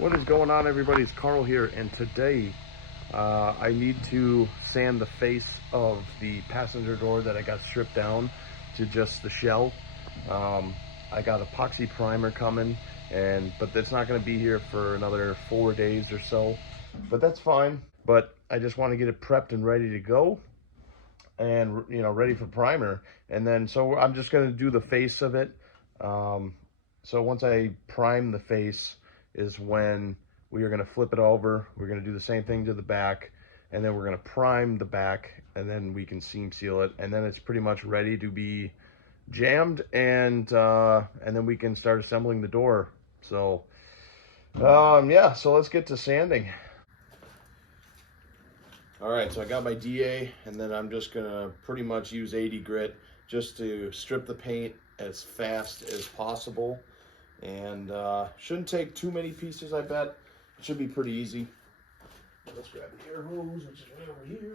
What is going on, everybody? It's Carl here, and today I need to sand the face of the passenger door that I got stripped down to just the shell. I got epoxy primer coming, but that's not going to be here for another 4 days or so, but that's fine. But I just want to get it prepped and ready to go, and ready for primer. And then so I'm just going to do the face of it. So once I prime the face is when we are going to flip it over. We're going to do the same thing to the back, and then we're going to prime the back, and then we can seam seal it, and then it's pretty much ready to be jammed, and then we can start assembling the door. So yeah, so let's get to sanding. All right, so I got my DA, and then I'm just gonna pretty much use 80 grit just to strip the paint as fast as possible. And shouldn't take too many pieces, I bet. It should be pretty easy. Let's grab the air hose, which is right over here.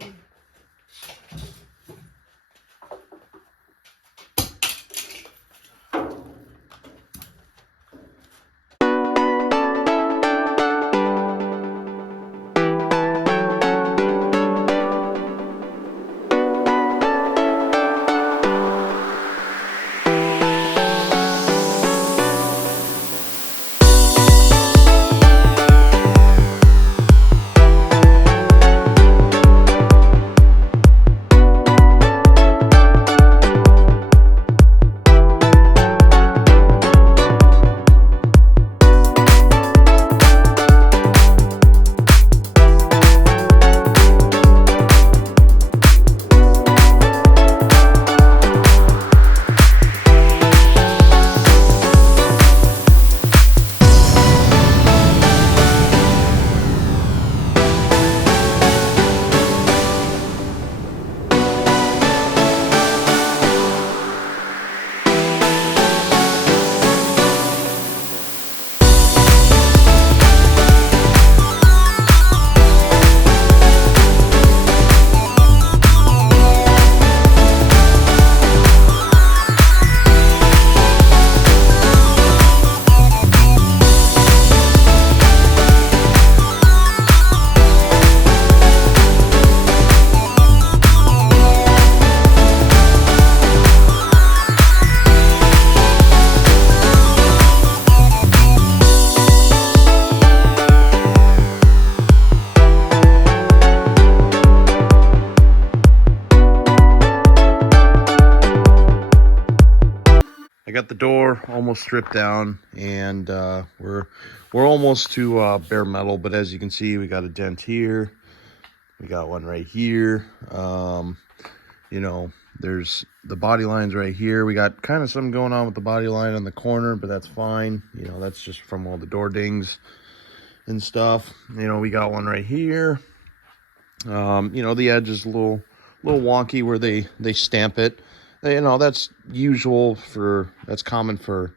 I got the door almost stripped down, and we're almost to bare metal. But as you can see, we got a dent here. We got one right here. There's the body lines right here. We got kind of something going on with the body line on the corner, but that's fine. That's just from all the door dings and stuff. We got one right here. The edge is a little wonky where they stamp it. That's that's common for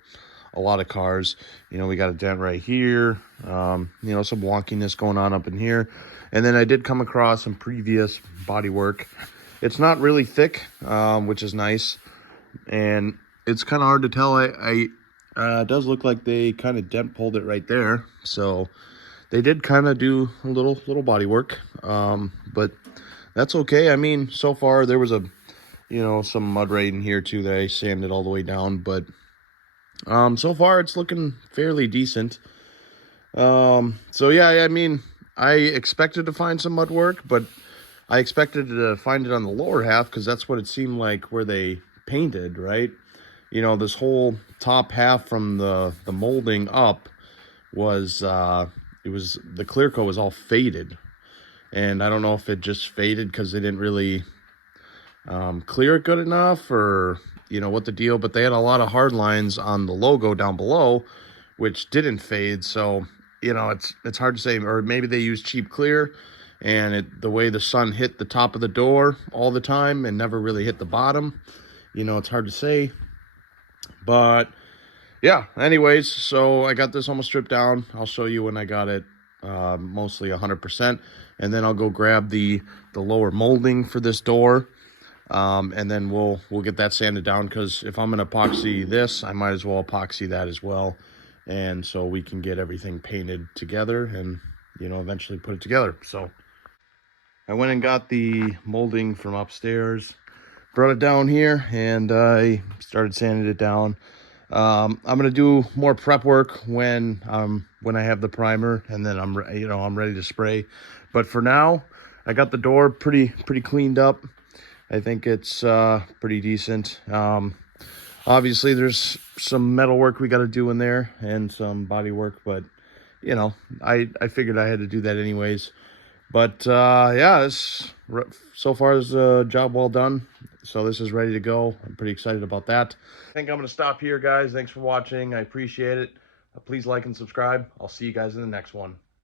a lot of cars. We got a dent right here. Some wonkiness going on up in here. And then I did come across some previous body work. It's not really thick, which is nice. And it's kind of hard to tell. It does look like they kind of dent pulled it right there. So they did kind of do a little body work. But that's okay. I mean, so far there was some mud right in here too that I sanded all the way down, but so far it's looking fairly decent. So yeah, I mean, I expected to find some mud work, but I expected to find it on the lower half because that's what it seemed like where they painted, right? This whole top half from the molding up was the clear coat was all faded, and I don't know if it just faded because they didn't really clear it good enough, or what the deal, but they had a lot of hard lines on the logo down below which didn't fade. So it's hard to say, or maybe they used cheap clear, and the way the sun hit the top of the door all the time and never really hit the bottom, it's hard to say. But yeah, anyways, so I got this almost stripped down. I'll show you when I got it mostly 100%, and then I'll go grab the lower molding for this door, and then we'll get that sanded down, because if I'm gonna epoxy this, I might as well epoxy that as well. and so we can get everything painted together and, you know, eventually put it together. So I went and got the molding from upstairs, brought it down here, and I started sanding it down. I'm gonna do more prep work when I have the primer, and then I'm ready to spray. But for now, I got the door pretty cleaned up. I think it's pretty decent. Obviously, there's some metal work we got to do in there and some body work, but you know, I figured I had to do that anyways. But yeah, so far is a job well done. So this is ready to go. I'm pretty excited about that. I think I'm going to stop here, guys. Thanks for watching. I appreciate it. Please like and subscribe. I'll see you guys in the next one.